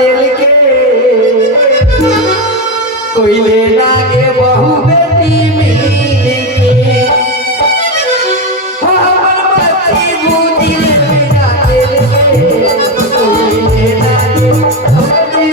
तेल के कोयले लागे बहु बेटी मिली के हमर बच्ची बुझिल बिना तेल के कोयले लागे बहु बेटी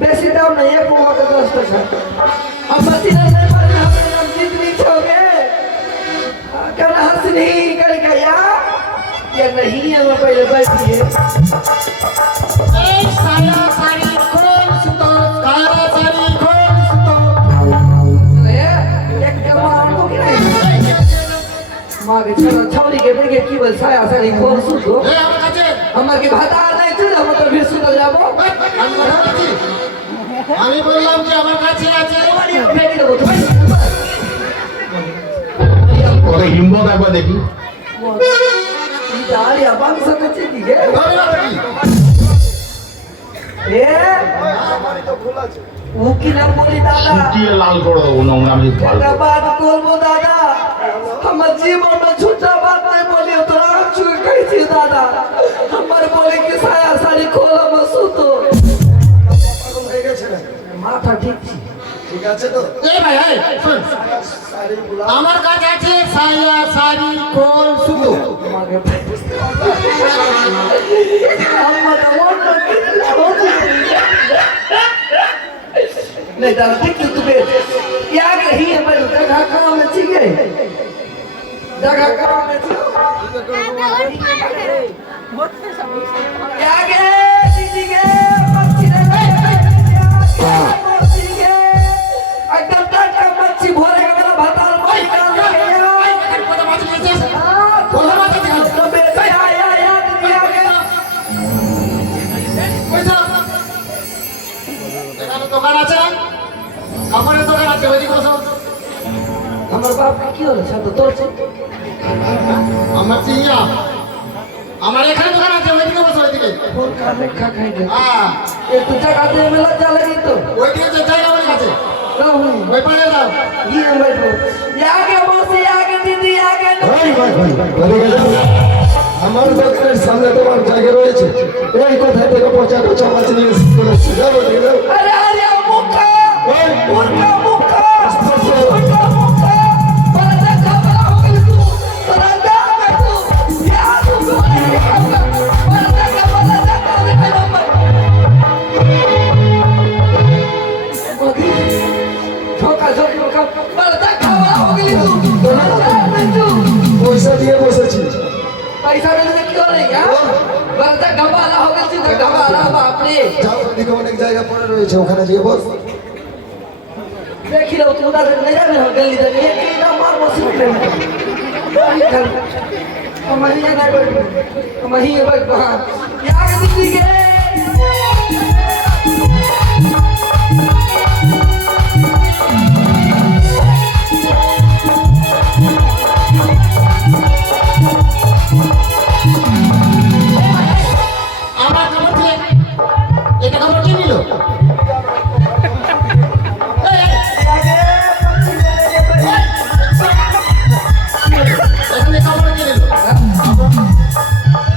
बेसी दाम नहीं है कुआ का 10%। अब मसीन नहीं पर हम जितनी छोगे क्या हंसनी कर गया ये नहीं है वो पहले बैठिए एक साया सारी खोल सुतो काला सारी खोल सुतो चले एक कमाल तो क्या है मां के चलो छोरी के देखे की बोल साया सारी खोल सुतो ए আমার কাছে हमार के भाता नहीं चल हम तो फिर सुतो जाबो আমি বললাম যে আমার কাছে আছে बेटी देबो तो ওরে হিম্মত একবার দেখি इधर या बांग सकते की गे ধরে না কি ए हमारी तो भूल আছে ও কি নাম বলি দাদা সুটিয়ে লাল করে দেবো নোংরা আমি একটা বাত করবো দাদা আমার জীবন में झूठा बात नहीं बोलियो तो आग छुए कैसी दादा हमारे बोले कि साया साड़ी खोला मत सुतो পাগল হয়ে গেছে না माथा ठीक थी ঠিক আছে তো এই ভাই এই শুন সারি গুলা আমার কাছে আছে সায়া সারি खोल सुतो मागे अम्मा तो मोर नहीं दादा ठीक तू बे क्या के ही है मैं जगह काम में छी गए जगह काम में छी क्या के दीदी के मच्छी रे मच्छी के एकदम टटका मच्छी भोरे के मेरा भाताल भाई का गया কথা মাঝে গেছে बोला मत तो बेटा या दीदी आ गया কইছো এখানে দোকান আছে না কাপড়ের দোকান আছে ওইদিকে বসো আমার বাপ কি হলো সাথে তোর আমার চিয়া আমার এখানে দোকান আছে ওইদিকে বসো ওইদিকে फोन खाने खा खाएंगे হ্যাঁ एक तो जगह दे मिला चलेगी तो ওইদিকে যে জায়গা বলে আছে रहूं ওই পারে যাও ये बैठो ये आगे मौसी आगे दीदी आगे ভাই ভাই ভাই বলে গেল আমার দোকানের সামনে তোমার জায়গা রয়েছে এই কথা থেকে পচাটো চামাচ নিয়ে এসেছি যাও দিও अरे अरे मुक्का ওই मुक्का मुक्का मुक्का मुक्का बड़ा खबर हो गई तू बड़ा मैं तू यार तू बड़ा खबर धोखा धोखा बड़ा खबर हो गई तू পয়সা দিয়ে বসেছি पैसा मिलने क्यों नहीं यार बड़ा घबाला हो गई सीधा घबाला बाप रे যাও ওদিকে অনেক জায়গা পড়ে রয়েছে ওখানে গিয়ে বস देखी लो तू उधर नहीं जाने हो गली इधर ये की ना मार मौसम में हम ही ना बैठ हम ही बैठ बाहर यार दीदी के আমার খবর দিয়ে এটা খবর কি নিল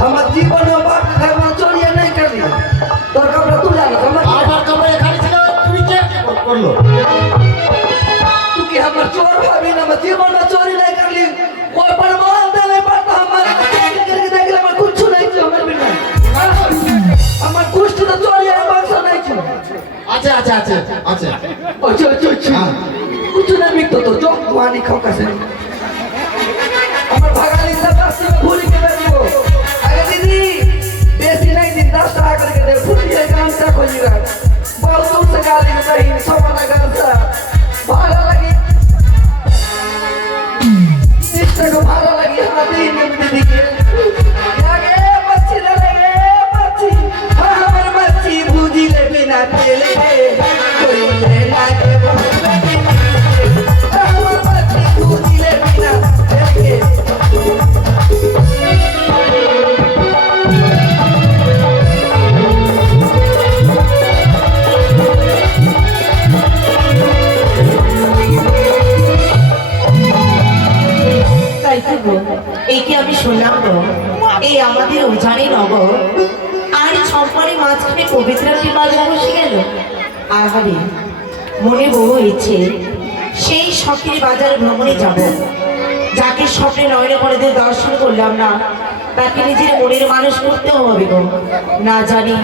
हम जीवन में बात है वो चोरियां नहीं करी আছে আছে আছে হ্যাঁ। कुछ ना मिट तो जो वानी खाओ कैसे আমার ভাগালি সব রাস্তা में भूल के बैठो अरे दीदी बेसी नहीं दिन 10 टाका करके दे भूल के काम से खोजिएगा बहुत दूर से गाली नहीं सोना घर से भाड़ा लगी निश्चय को भाड़ा लगी हाँ दिन में दीदी के आगे मच्छी ले लगे मच्छी हाँ हमारे मच्छी भूजी ले बिना तेल के कोई लेना के একে আমি শুনলাম তো এই আমাদের উজানি নগর আর সম্পারে মাঝখানে পবিত্র একটি বাজার বসে গেল। আহারে মনে বহু ইচ্ছে সেই শখের বাজার ভ্রমণে যাব, যাকে স্বপ্নে নয়নে করে দিয়ে দর্শন করলাম না তাকে নিজের মনের মানুষ করতেও হবে গো। না জানি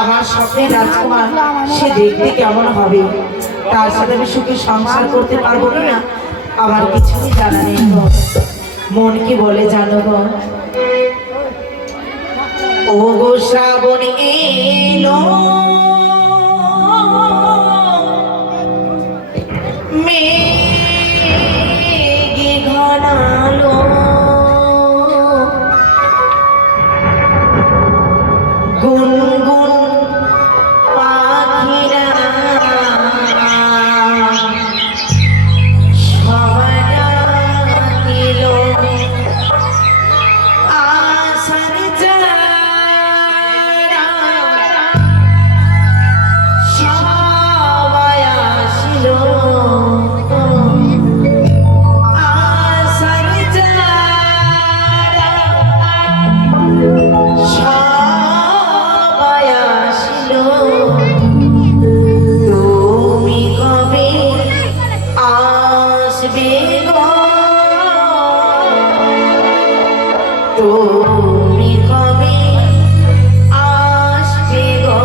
আমার স্বপ্নের রাজকুমার সে দেখতে কেমন হবে, তার সাথে আমি সুখে সংসার করতে পারবো না আমার কিছুই জানা নেই গো। মন কি বলে জানো গো? ও গো শ্রাবণ এলো মেঘে ঘনালো গুনগুন পাখিরা সবাই এলো আশার যারা সবাই আসলো আশার যারা সবাই আসলো তুমি কবে আসবে গো তুমি কবে আসবে গো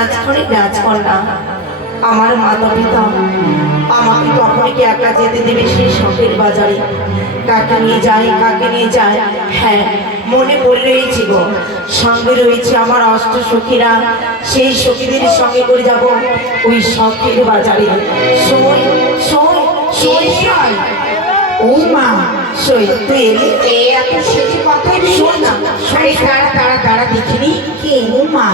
রাজঘরে রাজকন্যা, আমার মাতা পিতা আমাকে কখনো কি একা যেতে দেবে সেই শখের বাজারে? কাকে নিয়ে যায়, কাকে নিয়ে যায়? হ্যাঁ, মনে পড়ে রয়েছে গো, সঙ্গে রয়েছে আমার অষ্ট সখীরা। সেই সখীদের সঙ্গে করে যাব ওই শখের বাজারে। শোন শোন শোন শোন, ও মা, শোন তুই এলি? এই এত সেজে কথাই শোন না, আরে তারা দেখিনি কে? ও মা,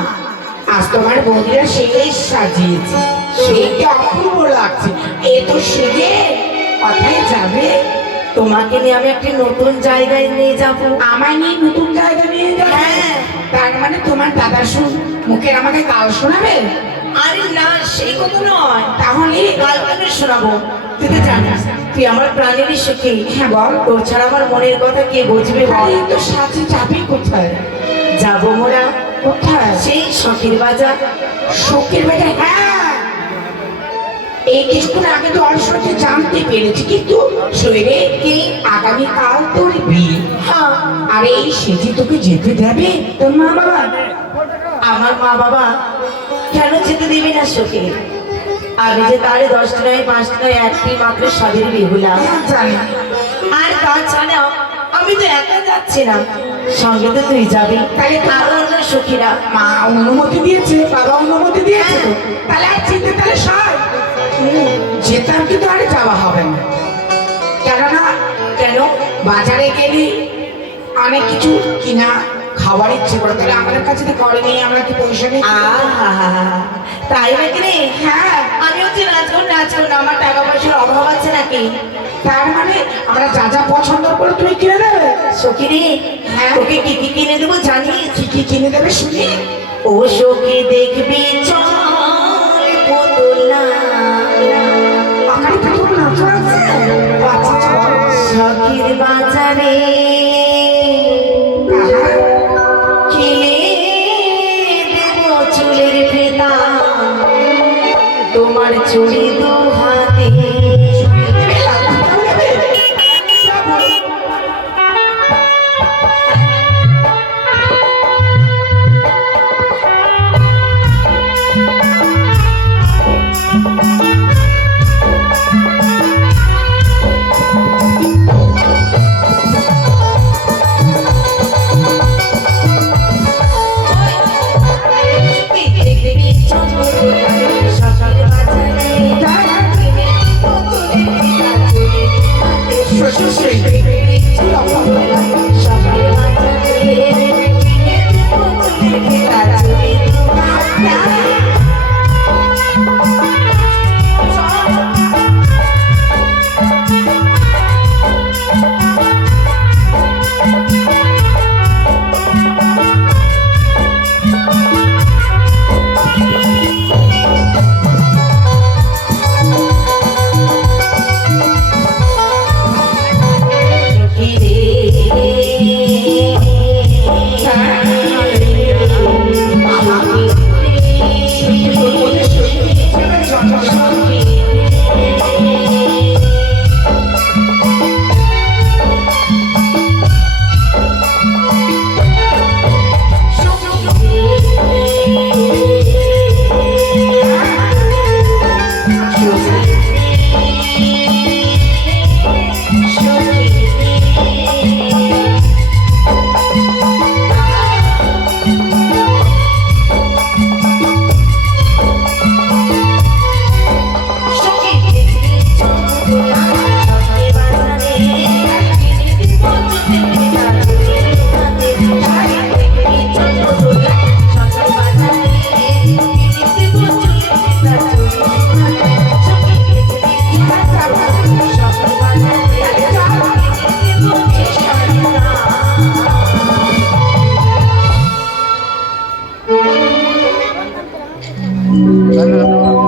আজ তোমার বন্ধুরা সেই সাজিয়েছে, সেইটা অপূর্ব লাগছে। এ তো সেজে কোথায় যাবে? তোমাকে নিয়ে আমি একটি নতুন জায়গায় নিয়ে যাব। আমায় নিয়ে নতুন জায়গা নিয়ে যাবে? হ্যাঁ। তার মানে তোমার দাদা মুখের আমাকে গাল শোনাবে? আরে না, সেই কথা নয়। তাহলে গাল কেন শোনাবো? তুই তো জানিস তুই আমার প্রাণের সখী। হ্যাঁ বল। তোর ছাড়া আমার মনের কথা কে বুঝবে বল? আরে তো সাথে যাবি কোথায়? যাবো মোরা কোথায়? সেই শখের বাজার। শোকের বেটা, হ্যাঁ, এই কিছুক্ষণ আগে তো অবশ্যই জানতে পেরেছি, কিন্তু শরীরে কি আগামীকাল তোর বিয়ে। হ্যাঁ, আর এই সেজে তোকে যেতে দেবে তোর মা বাবা? আমার মা বাবা কেন যেতে দিবি না সখী? আমি যে তারে 10টা নয় 5টা নয় একটি মাত্র স্বাদের বেহুলা। হ্যাঁ, জানি। আর তাছাড়াও আমি তো একা যাচ্ছি না, সঙ্গে তো তুই যাবি। তাহলে আরো অন্য সখীরা। মা অনুমতি দিয়েছে, বাবা অনুমতি দিয়েছে তো? তাহলে আর চিনতে তাহলে সব যেতাম, কিন্তু আর যাওয়া হবে না। কেননা কেন? বাজারে গেলি অনেক কিছু কিনা খাবার ইচ্ছে করে, তাহলে আমাদের কাছে তো করে নেই, আমরা কি পয়সা নেই? আহা, তাই নাকি রে? হ্যাঁ, আমি হচ্ছে নাচবো, আমার টাকা পয়সার অভাব আছে নাকি? তার মানে আমরা যা যা পছন্দ করে তুমি কিনে দেবে? সখী রে, হ্যাঁ। তোকে কি কি কিনে দেবো জানিস? কি কি কিনে দেবে শুনি? ও সখী দেখবি চল পুতুলা, আকারে পুতুল নাচ আছে? আচ্ছা, আচ্ছা, বলো। শখের বাজারে আহা, কিনে দেবো চুলের ফেতা, তোমার চুড়ি দু হাতে। দেখবি চল সকাল বাজারে কিনে দেবো চুলের ফেতা, চুড়ি দু হাতে। দেখবি চল সকাল বাজারে কিনে দেবো চুলের ফেতা, চুড়ি দু